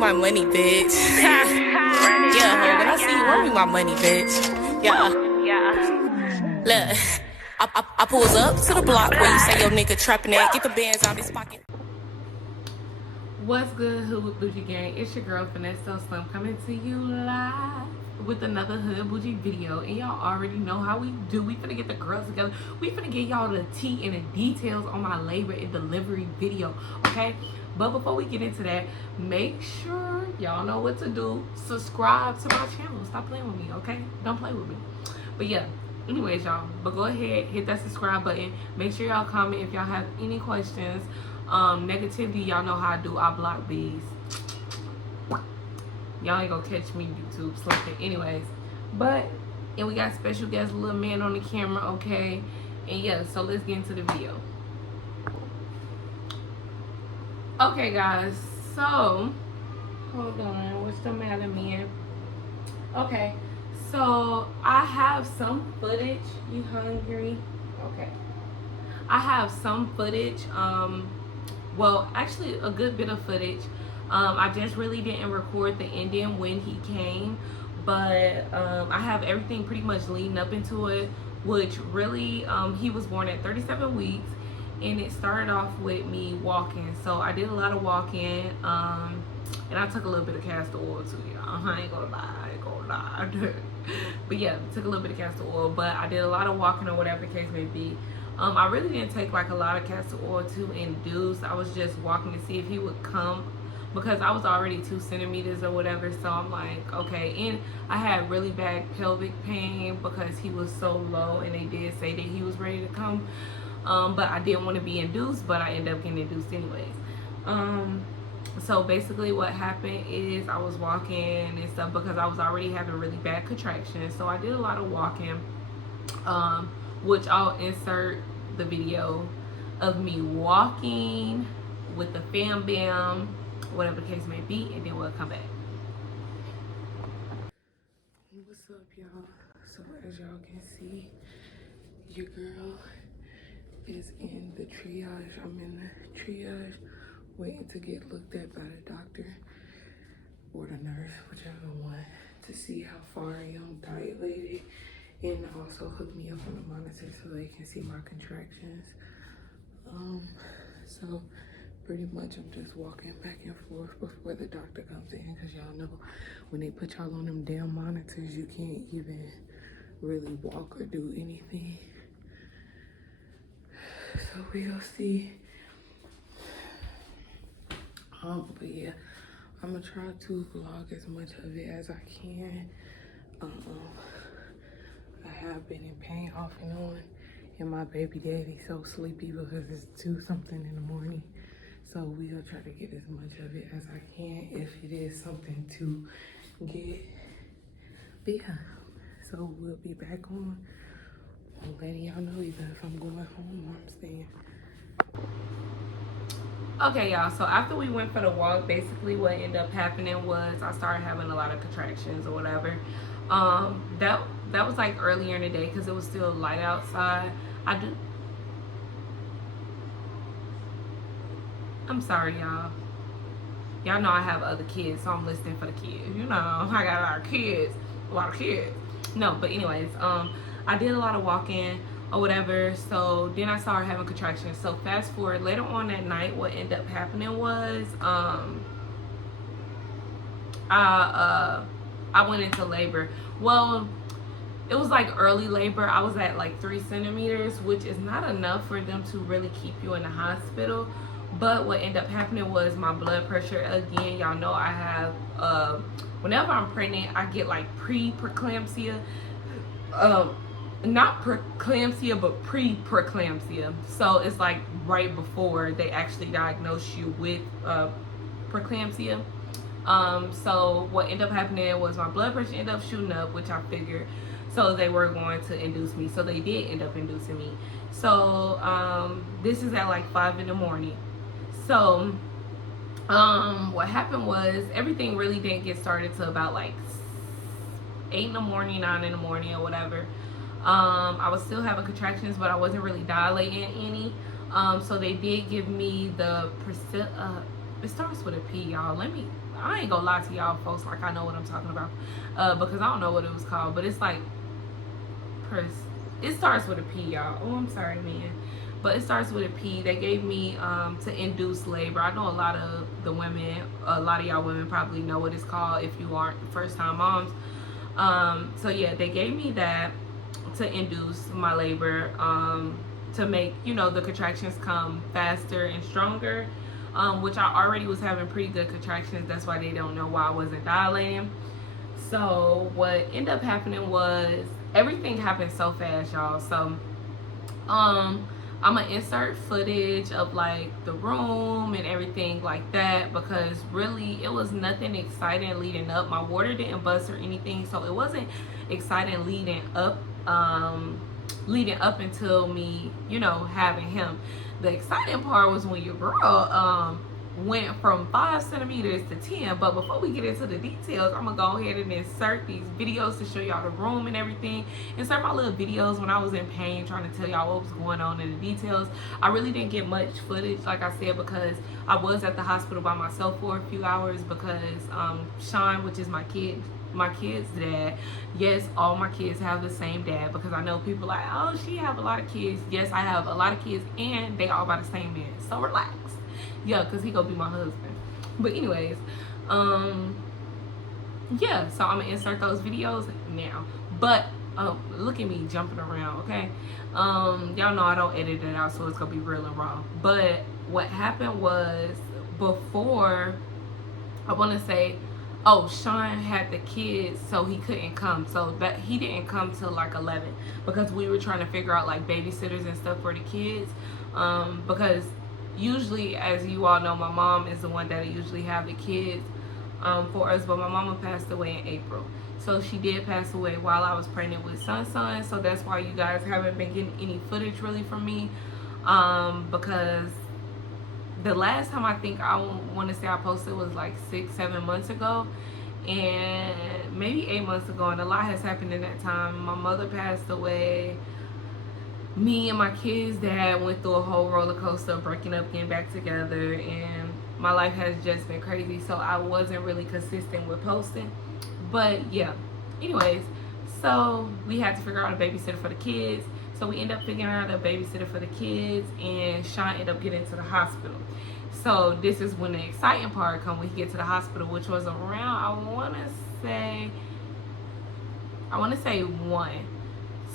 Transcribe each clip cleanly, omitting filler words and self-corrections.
My money, bitch. Yeah, ho, when I see you, worry my money, bitch. Yeah. Look, I pulls up to the block where you say your nigga trapping at. Get the bands out his pocket. What's good, Hood Bougie Gang? It's your girl Finesse Slim coming to you live with another Hood Bougie video. And y'all already know how we do. We finna get the girls together. We finna get y'all the tea and the details on my labor and delivery video, okay? But before we get into that, make sure y'all know what to do. Subscribe to my channel. Stop playing with me, okay? Don't play with me. But yeah, anyways, y'all. But go ahead, hit that subscribe button. Make sure y'all comment if y'all have any questions. Negativity, y'all know how I do. I block bees. Y'all ain't gonna catch me, YouTube slipping. Anyways, and we got special guest, little man on the camera, okay? And yeah, so let's get into the video. Okay, guys, so hold on, what's the matter, man? Okay, so I have some footage. You hungry? Okay, I have some footage. Well, actually a good bit of footage. I just really didn't record the ending when he came, but I have everything pretty much leading up into it, which really, he was born at 37 weeks, and it started off with me walking. So I did a lot of walking, and I took a little bit of castor oil too, y'all. I ain't gonna lie. But yeah, took a little bit of castor oil, but I did a lot of walking or whatever the case may be. I really didn't take like a lot of castor oil to induce. I was just walking to see if he would come, because I was already 2 centimeters or whatever. So I'm like, okay. And I had really bad pelvic pain because he was so low, and they did say that he was ready to come. But I didn't want to be induced, but I ended up getting induced anyways. So basically what happened is I was walking and stuff because I was already having really bad contractions. So I did a lot of walking, which I'll insert the video of me walking with the fam bam, whatever the case may be, and then we'll come back. What's up, y'all? So as y'all can see, your girl is in the triage. I'm in the triage waiting to get looked at by the doctor or the nurse, whichever one, to see how far I am dilated, and also hook me up on the monitor so they can see my contractions. So pretty much I'm just walking back and forth before the doctor comes in, because y'all know when they put y'all on them damn monitors, you can't even really walk or do anything. So we'll see. But yeah, I'm gonna try to vlog as much of it as I can. I have been in pain off and on, and my baby daddy's so sleepy because it's 2-something in the morning. So we'll try to get as much of it as I can if it is something to get. But yeah, so we'll be back on. I'm letting y'all know either if I'm going home or I'm staying. Okay, y'all, so after we went for the walk, basically what ended up happening was I started having a lot of contractions or whatever. That was like earlier in the day because it was still light outside. I'm sorry, y'all. Y'all know I have other kids, so I'm listening for the kids. You know, I got a lot of kids. No, but anyways, I did a lot of walking or whatever. So then I started having contractions. So fast forward, later on that night, what ended up happening was I went into labor. Well, it was like early labor. I was at like 3 centimeters, which is not enough for them to really keep you in the hospital. But what ended up happening was my blood pressure, again, y'all know I have, whenever I'm pregnant, I get like pre-preeclampsia. Not preeclampsia, but pre-preeclampsia. So it's like right before they actually diagnose you with preeclampsia. So what ended up happening was my blood pressure ended up shooting up, which I figured. So they were going to induce me. So they did end up inducing me. So this is at like 5 in the morning. So what happened was everything really didn't get started till about like 8 in the morning, 9 in the morning or whatever. I was still having contractions, but I wasn't really dilating any. So they did give me the It starts with a P, y'all. I ain't gonna lie to y'all folks like I know what I'm talking about. Because I don't know what it was called, but it's like it starts with a P, y'all. Oh, I'm sorry, man. But it starts with a P. They gave me to induce labor. I know a lot of the women, a lot of y'all women probably know what it's called if you aren't first time moms. So yeah, they gave me that to induce my labor, to make, you know, the contractions come faster and stronger, which I already was having pretty good contractions. That's why they don't know why I wasn't dilating. So what ended up happening was everything happened so fast, y'all. So I'm gonna insert footage of like the room and everything like that, because really it was nothing exciting leading up. My water didn't bust or anything, so it wasn't exciting leading up until me, you know, having him. The exciting part was when your girl went from 5 centimeters to 10. But before we get into the details, I'm gonna go ahead and insert these videos to show y'all the room and everything. Insert my little videos when I was in pain, trying to tell y'all what was going on in the details. I really didn't get much footage, like I said, because I was at the hospital by myself for a few hours, because Sean, which is my kid's dad. Yes, all my kids have the same dad, because I know people like, oh, she have a lot of kids. Yes, I have a lot of kids, and they all by the same man. So relax. Yeah, because he gonna be my husband. But anyways, yeah, so I'm gonna insert those videos now. But look at me jumping around, okay? Y'all know I don't edit it out, so it's gonna be real and raw. But what happened was, before, I want to say, oh, Sean had the kids, so he couldn't come. So that he didn't come till like 11, because we were trying to figure out like babysitters and stuff for the kids. Because usually, as you all know, my mom is the one that usually have the kids for us, but my mama passed away in April. So she did pass away while I was pregnant with Sun. So that's why you guys haven't been getting any footage really from me, because the last time I think I want to say I posted was like 6-7 months ago, and maybe 8 months ago, and a lot has happened in that time. My mother passed away. Me and my kids' dad went through a whole roller coaster of breaking up, getting back together, and my life has just been crazy, so I wasn't really consistent with posting. But yeah, anyways, so we had to figure out a babysitter for the kids. So we ended up figuring out a babysitter for the kids, and Sean ended up getting to the hospital. So this is when the exciting part come, when he get to the hospital, which was around, I want to say 1.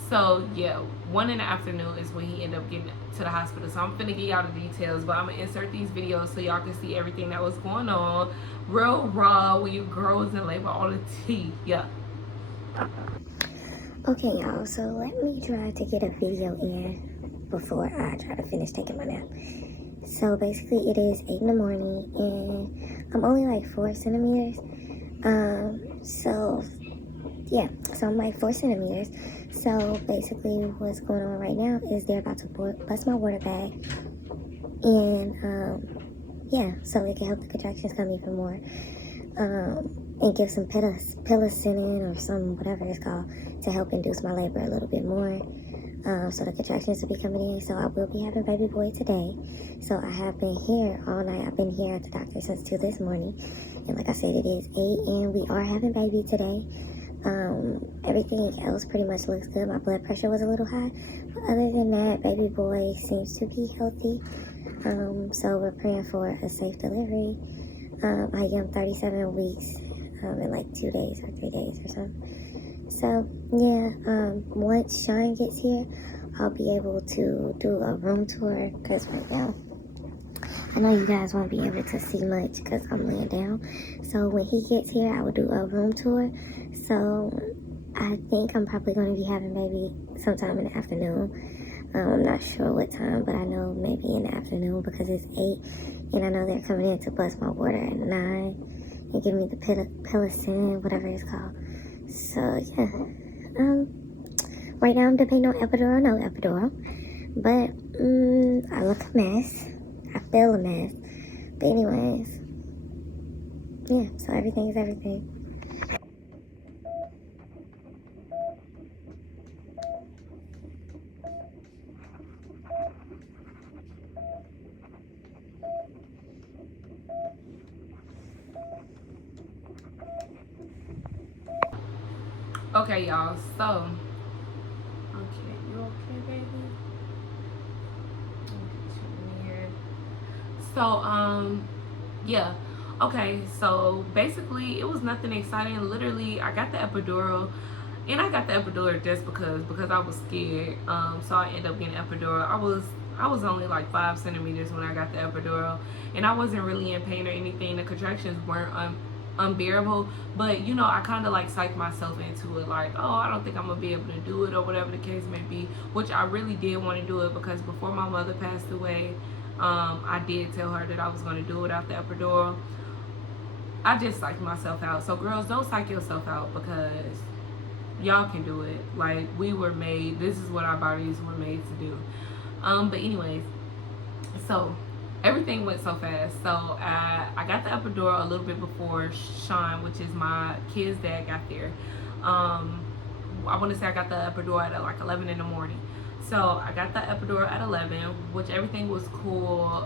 So yeah, 1 in the afternoon is when he ended up getting to the hospital. So I'm finna give y'all the details, but I'm gonna insert these videos so y'all can see everything that was going on, real raw, when your girl was in labor, all the tea. Yeah. Okay, y'all, so let me try to get a video in before I try to finish taking my nap. So basically it is 8 in the morning, and I'm only like 4 centimeters. So yeah, so I'm like 4 centimeters. So basically what's going on right now is they're about to bust my water bag, and yeah, so it can help the contractions come even more, and give some penicillin or some whatever it's called to help induce my labor a little bit more, so the contractions will be coming in. So I will be having baby boy today. So I have been here all night. I've been here at the doctor since 2 this morning, and like I said, it is 8, and we are having baby today. Everything else pretty much looks good. My blood pressure was a little high, but other than that, baby boy seems to be healthy. So we're praying for a safe delivery. I am 37 weeks in like 2 days or 3 days or something. So yeah, once Sean gets here, I'll be able to do a room tour, because right now I know you guys won't be able to see much because I'm laying down. So when he gets here, I will do a room tour. So I think I'm probably going to be having baby sometime in the afternoon. I'm not sure what time, but I know maybe in the afternoon, because it's 8, and I know they're coming in to bust my water at 9 and give me the penicillin, whatever it's called. So yeah, right now I'm debating on epidural or no epidural, but I look a mess. I feel a mess. But anyways, yeah, so everything is everything. Okay, y'all. So, okay, you okay, baby? So, yeah. Okay, so basically, it was nothing exciting. Literally, I got the epidural, and I got the epidural just because I was scared. So I ended up getting epidural. I was only like 5 centimeters when I got the epidural, and I wasn't really in pain or anything. The contractions weren't unbearable, but you know, I kind of like psyched myself into it, like, oh, I don't think I'm gonna be able to do it, or whatever the case may be. Which I really did want to do it, because before my mother passed away, I did tell her that I was going to do it without the epidural. I just psyched myself out. So girls, don't psych yourself out, because y'all can do it. Like, we were made, this is what our bodies were made to do. But anyways, so everything went so fast. So I got the epidural a little bit before Sean, which is my kid's dad, got there. I want to say I got the epidural at like 11 in the morning. So I got the epidural at 11, which everything was cool.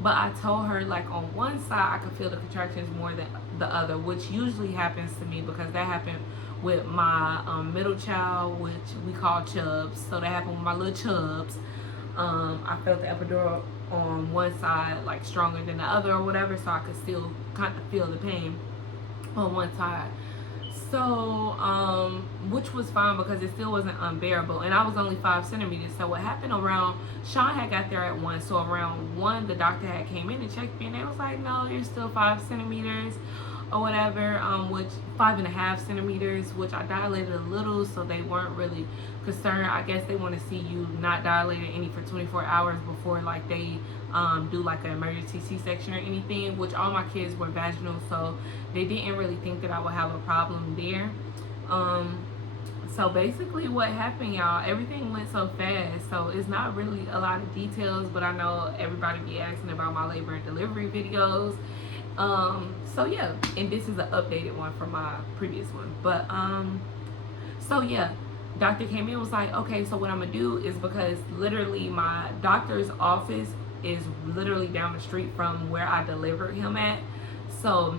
But I told her, like, on one side I could feel the contractions more than the other, which usually happens to me, because that happened with my middle child, which we call Chubs. So that happened with my little Chubs. I felt the epidural on one side like stronger than the other or whatever, so I could still kind of feel the pain on one side. So, which was fine, because it still wasn't unbearable, and I was only 5 centimeters. So what happened around, Sean had got there at 1, so around 1, the doctor had came in and checked me, and they was like, no, you're still 5 centimeters or whatever, which 5.5 centimeters, which I dilated a little, so they weren't really concerned. I guess they want to see you not dilated any for 24 hours before, like, they do like an emergency C-section or anything, which all my kids were vaginal, so they didn't really think that I would have a problem there. So basically what happened, y'all, everything went so fast, so it's not really a lot of details, but I know everybody be asking about my labor and delivery videos. So yeah, and this is an updated one from my previous one. But so yeah, doctor came in, was like, okay, so what I'm gonna do is, because literally my doctor's office is literally down the street from where I delivered him at. So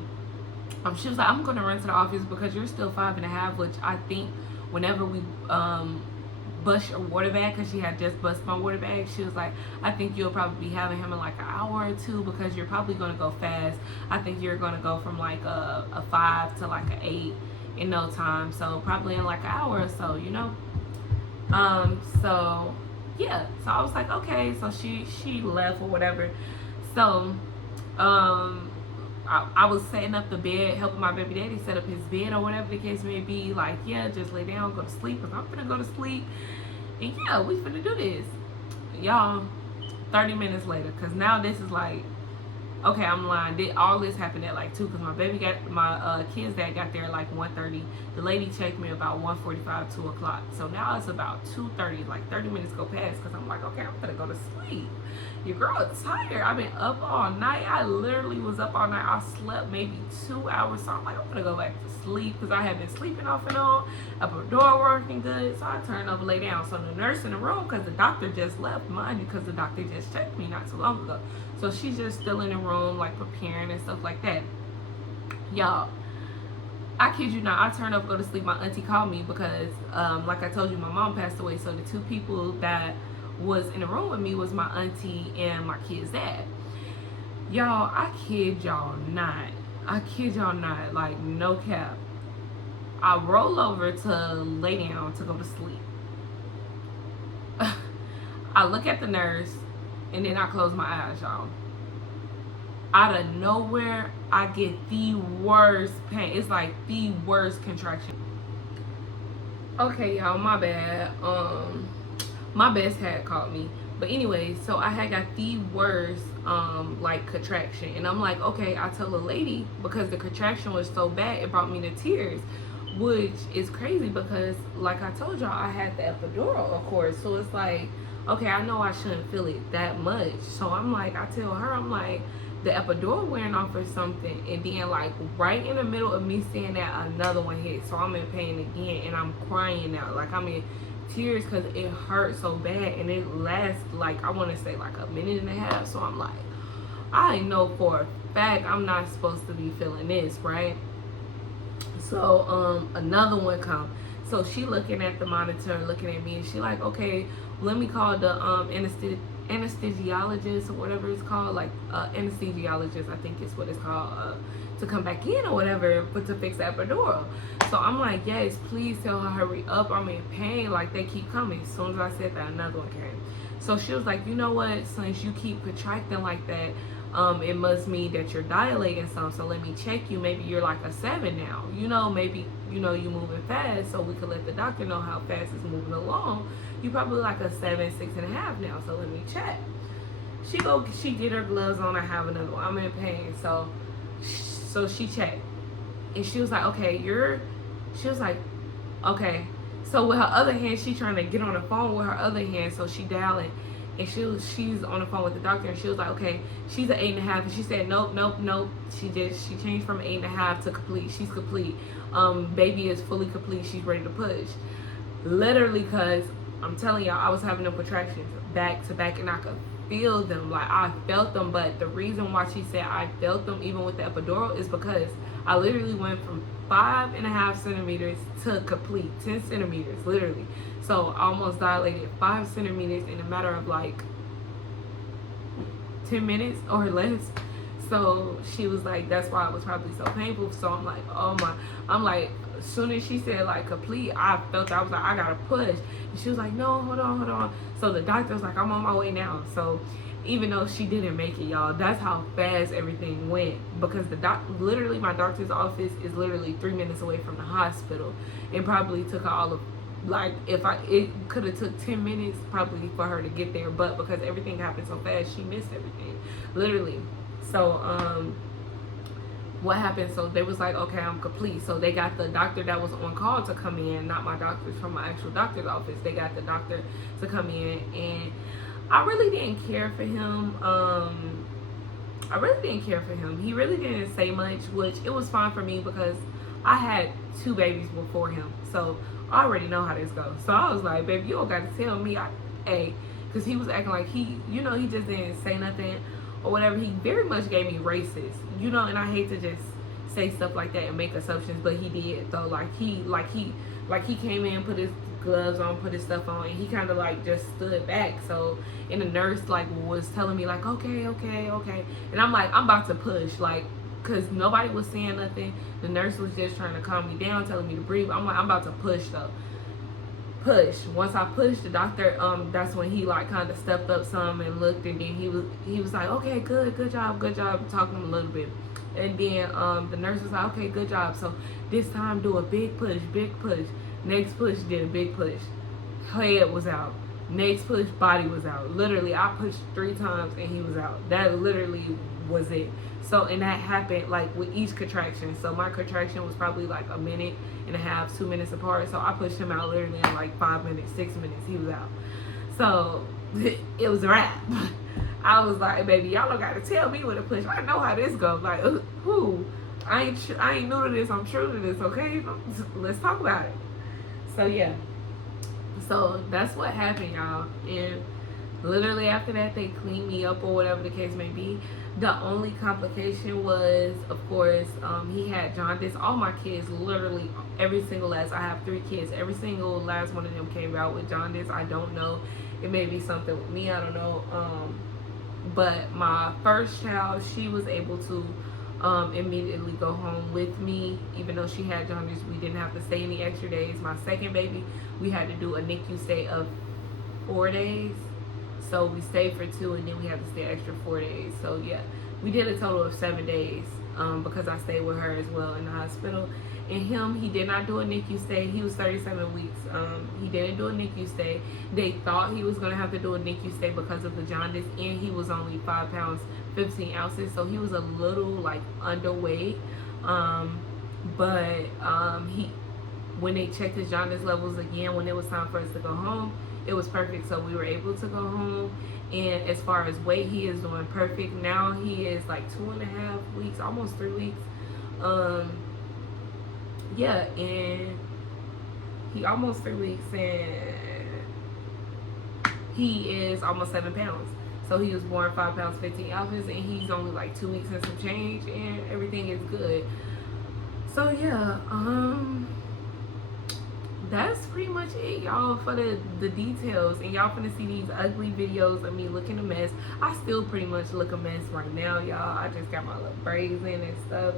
she was like, I'm gonna run to the office because you're still 5.5, which I think whenever we bust your water bag, because she had just bust my water bag, she was like, I think you'll probably be having him in like an hour or two, because you're probably gonna go fast. I think you're gonna go from like a 5 to like an 8 in no time, so probably in like an hour or so, you know. So yeah, so I was like, okay. So she left or whatever. So I was setting up the bed, helping my baby daddy set up his bed or whatever the case may be. Like, yeah, just lay down, go to sleep, because I'm finna go to sleep, and yeah, we finna do this, y'all. 30 minutes later, because now this is like, okay, I'm lying. All this happened at like 2, because my kids that got there at like 1:30. The lady checked me about 1:45, 2 o'clock. So now it's about 2:30, like 30 minutes go past, because I'm like, okay, I'm gonna go to sleep. Your girl is tired. I've been up all night. I literally was up all night. I slept maybe 2 hours, so I'm like, I'm gonna go back to sleep, because I have been sleeping off and on. Up a door working good, so I turned over, lay down. So the nurse in the room, because the doctor just left, mind you, because the doctor just checked me not too long ago. So she's just still in the room, like preparing and stuff like that. Y'all, I kid you not, I turned up, go to sleep. My auntie called me because, like I told you, my mom passed away. So the 2 people that was in the room with me was my auntie and my kid's dad. Y'all, I kid y'all not. Like, no cap. I roll over to lay down to go to sleep. I look at the nurse, and then I close my eyes, y'all. Out of nowhere, I get the worst pain. It's like the worst contraction. Okay, y'all, my bad. My best had caught me. But anyway, so I had got the worst like contraction, and I'm like, okay, I tell a lady, because the contraction was so bad it brought me to tears, which is crazy, because like I told y'all, I had the epidural, of course. So it's like, okay, I know I shouldn't feel it that much. So I'm like, I tell her, I'm like, the epidural wearing off or something, and then like right in the middle of me saying that, another one hit. So I'm in pain again, and I'm crying now, like I'm in tears, because it hurt so bad, and it lasts like, I want to say like a minute and a half. So I'm like, I know for a fact I'm not supposed to be feeling this, right? So another one come. So she looking at the monitor, looking at me, and she like, okay, let me call the anesthesiologist or whatever it's called, like anesthesiologist, I think is what it's called, to come back in or whatever, but to fix that epidural. So I'm like, yes, please tell her hurry up. I'm in pain. Like, they keep coming. As soon as I said that, another one came. So she was like, you know what? Since you keep contracting like that, it must mean that you're dilating some. So let me check you. Maybe you're like a 7 now. You know, maybe, you know, you moving fast. So we could let the doctor know how fast it's moving along. You probably like a 7, 6.5 now. So let me check. She get her gloves on. I have another one. I'm in pain. So she checked. And she was like, okay, she was like, okay. So with her other hand, she trying to get on the phone with her other hand. So she dialing. And she's on the phone with the doctor, and she was like, okay, she's an 8.5. And she said, nope. She changed from 8.5 to complete. She's complete. Baby is fully complete. She's ready to push. Literally, cause I'm telling y'all, I was having them contractions back to back, and I could feel them. Like, I felt them. But the reason why she said I felt them even with the epidural is because I literally went from 5.5 centimeters to complete 10 centimeters, literally. So I almost dilated 5 centimeters in a matter of like 10 minutes or less. So she was like, that's why it was probably so painful. So I'm like, oh my, I'm like, as soon as she said like complete, I felt, I was like, I gotta push. And she was like, no, hold on. So the doctor was like, I'm on my way now. So even though she didn't make it, y'all, that's how fast everything went. Because literally my doctor's office is literally 3 minutes away from the hospital. It probably took her all of, like, it could have took 10 minutes probably for her to get there, but because everything happened so fast, she missed everything, literally. So what happened? So they was like, okay, I'm complete. So they got the doctor that was on call to come in, not my doctors from my actual doctor's office. They got the doctor to come in, and I really didn't care for him. He really didn't say much, which it was fine for me because I had 2 babies before him. So I already know how this goes. So I was like, baby, you don't got to tell me. Because he was acting like he just didn't say nothing or whatever. He very much gave me racist, and I hate to just say stuff like that and make assumptions, but he did though. He came in, put his gloves on, put his stuff on, and he kind of like just stood back. So, and the nurse like was telling me like, okay, and I'm like, I'm about to push, like, because nobody was saying nothing. The nurse was just trying to calm me down, telling me to breathe. I'm like, I'm about to push though. Once I pushed, the doctor, that's when he like kind of stepped up some and looked, and then he was like, okay, good job, talking to him a little bit. And then the nurse was like, okay, good job. So this time do a big push. Next push, did a big push. Head was out. Next push, body was out. Literally, I pushed 3 times and he was out. That literally was it. So, and that happened like with each contraction. So my contraction was probably like 1.5 minutes, 2 minutes apart. So I pushed him out literally in like 5 minutes, 6 minutes. He was out. So it was a wrap. I was like, baby, y'all don't gotta tell me what to push. I know how this goes. Like, who? I ain't new to this. I'm true to this. Okay, let's talk about it. So yeah. So that's what happened, y'all. And literally after that, they cleaned me up or whatever the case may be. The only complication was, of course, he had jaundice. All my kids, literally every single last, I have 3 kids. Every single last one of them came out with jaundice. I don't know. It may be something with me. I don't know. But my first child, she was able to immediately go home with me. Even though she had jaundice, we didn't have to stay any extra days. My second baby, we had to do a NICU stay of 4 days. So we stayed for 2, and then we had to stay extra 4 days. So yeah, we did a total of 7 days because I stayed with her as well in the hospital. And him, he did not do a NICU stay. He was 37 weeks. He didn't do a NICU stay. They thought he was going to have to do a NICU stay because of the jaundice, and he was only 5 pounds 15 ounces, so he was a little like underweight. When they checked his jaundice levels again, when it was time for us to go home, it was perfect. So we were able to go home. And as far as weight, he is doing perfect. Now he is like 2.5 weeks, almost 3 weeks. Yeah, and he almost 3 weeks, and he is almost 7 pounds. So he was born 5 pounds 15 ounces, and he's only like 2 weeks and some change, and everything is good. So yeah, that's pretty much it, y'all, for the details. And y'all finna see these ugly videos of me looking a mess. I still pretty much look a mess right now, y'all. I just got my little braids in and stuff,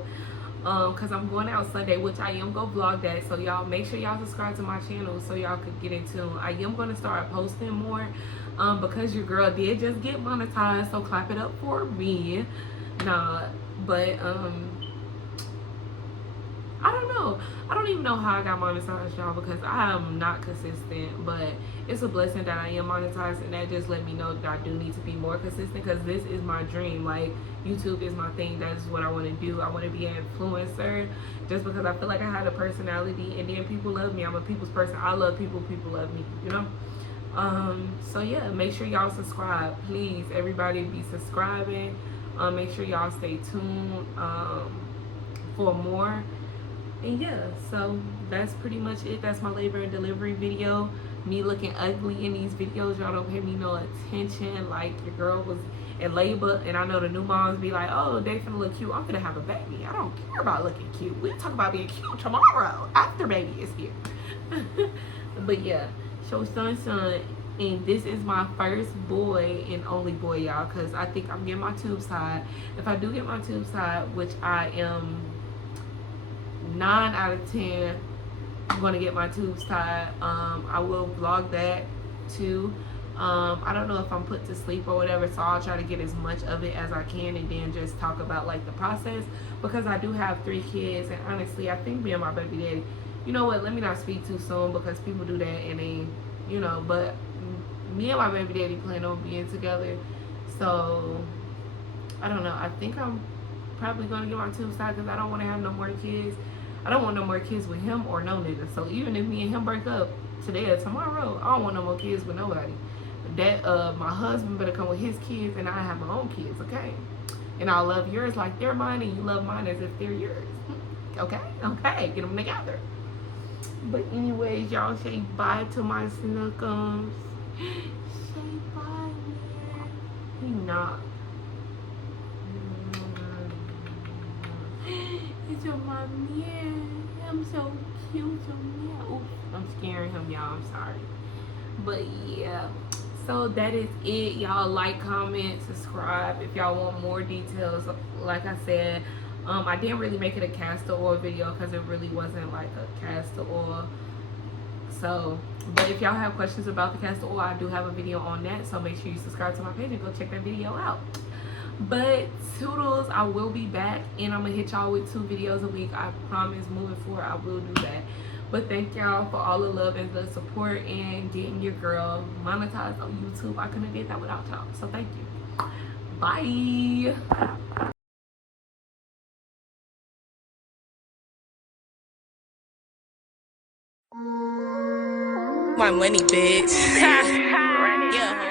because I'm going out Sunday, which I am gonna vlog that. So y'all make sure y'all subscribe to my channel so y'all could get in tune. I am gonna start posting more, because your girl did just get monetized, so clap it up for me. Nah, but I don't know. I don't even know how I got monetized, y'all, because I am not consistent. But it's a blessing that I am monetized, and that just let me know that I do need to be more consistent, because this is my dream. Like, YouTube is my thing. That's what I want to do. I want to be an influencer, just because I feel like I have a personality, and then people love me. I'm a people's person. I love people. People love me, you know? So yeah, make sure y'all subscribe. Please, everybody be subscribing. Make sure y'all stay tuned for more. And yeah, so that's pretty much it. That's my labor and delivery video. Me looking ugly in these videos. Y'all don't pay me no attention. Like, your girl was in labor, and I know the new moms be like, oh, they finna look cute. I'm gonna have a baby. I don't care about looking cute. We'll talk about being cute tomorrow after baby is here. But yeah, show son. And this is my first boy and only boy, y'all, because I think I'm getting my tube side. If I do get my tube side, which I am 9 out of 10, I'm gonna get my tubes tied. I will vlog that too. I don't know if I'm put to sleep or whatever, so I'll try to get as much of it as I can, and then just talk about like the process, because I do have 3 kids, and honestly I think me and my baby daddy, you know what, let me not speak too soon, because people do that and they, you know, but me and my baby daddy plan on being together. So I don't know, I think I'm probably gonna get my tubes tied, because I don't want to have no more kids. I don't want no more kids with him or no nigga. So even if me and him break up today or tomorrow, I don't want no more kids with nobody. That my husband better come with his kids, and I have my own kids, okay? And I'll love yours like they're mine, and you love mine as if they're yours. Okay? Okay, get them together. But anyways, y'all, say bye to my snookums. Say bye, man. He not. It's your mom, yeah. I'm so cute, yeah. Oops, I'm scaring him, y'all. I'm sorry. But yeah, so that is it, y'all. Like, comment, subscribe if y'all want more details. Like I said, I didn't really make it a castor oil video, because it really wasn't like a castor oil. So, but if y'all have questions about the castor oil, I do have a video on that, so make sure you subscribe to my page and go check that video out. But toodles, I will be back, and I'm gonna hit y'all with 2 videos a week. I promise, moving forward I will do that. But thank y'all for all the love and the support, and getting your girl monetized on YouTube. I couldn't have did that without y'all, so thank you. Bye. My money, bitch. Yeah.